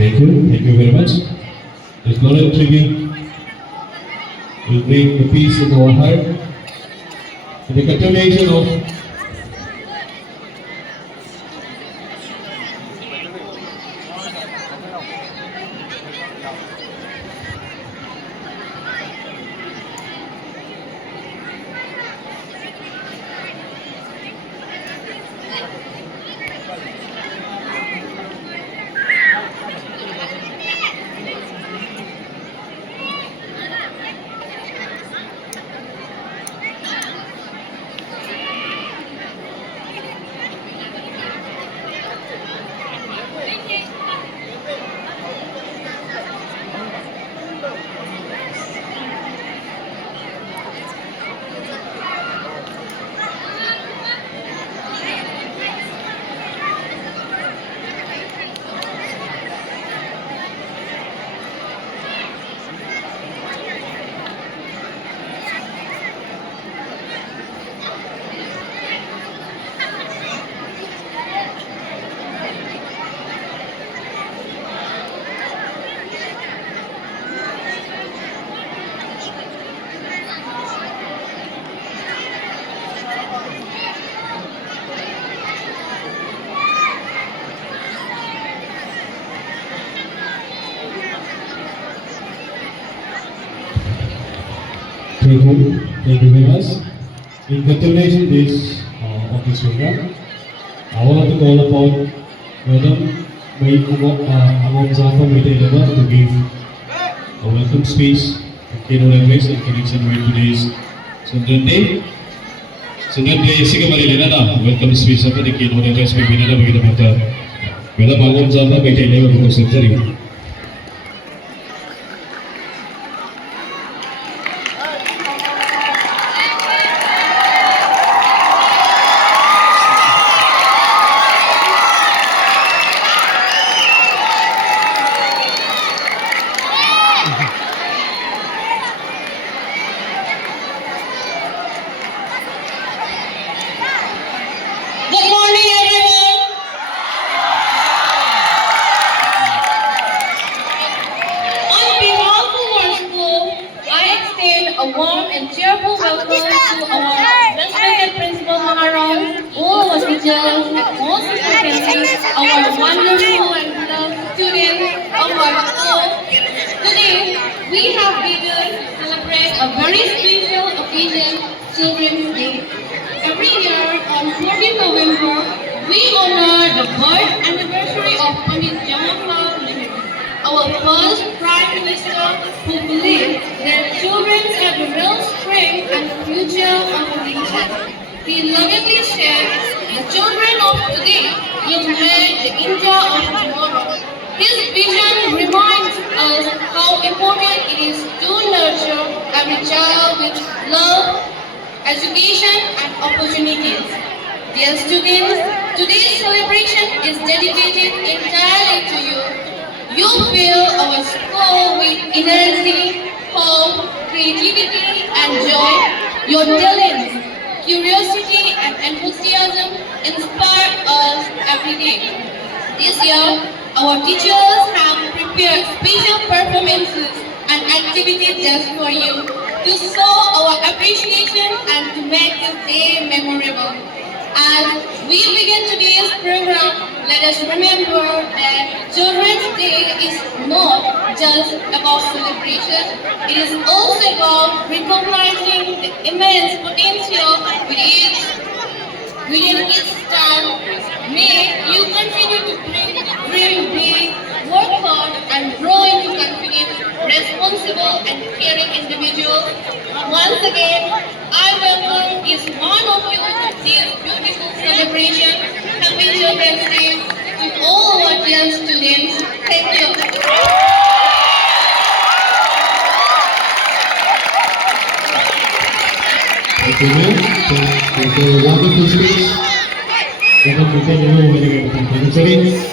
Thank you very much. This laurel tribute will bring the peace in our heart. In the continuation of thank you very much. In continuation of this program, I would like to call upon Madam Amom Zafar Meteleva to give a welcome speech, a keynote address in connection with today's Children's Day. Children's Day, sige Marilena na, welcome speech sa the keynote address may binala bagay na mata. Madam Amom Zafar Meteleva to consider. A warm and cheerful welcome to our respected Principal Maharong, all officials, and most importantly, our wonderful and beloved students of our school. Today, we have gathered to celebrate a very special occasion, Children's Day. Every year on 14 November, we honor the birth anniversary of Pandit Jawaharlal Nehru, our first Prime Minister, who believed that children have the real strength and future of the nation. He lovingly said, the children of today will make the India of tomorrow. His vision reminds us how important it is to nurture every child with love, education, and opportunities. Dear students, today's celebration is dedicated entirely to you. You fill our school with energy, hope, creativity, and joy. Your talents, curiosity, and enthusiasm inspire us every day. This year, our teachers have prepared special performances and activities just for you to show our appreciation and to make this day memorable. As we begin today's program, let us remember that Children's Day is not just about celebration, it is also about recognizing the immense potential within each child. May you continue to dream big, work hard, and grow into confident, responsible, and caring individuals. Once again, I welcome each one of you to this beautiful celebration. Happy Children's Day to all our dear students. Thank you. Thank you, ma'am. For the wonderful speech. Dapat kita nyo, wala kayo. Sorry.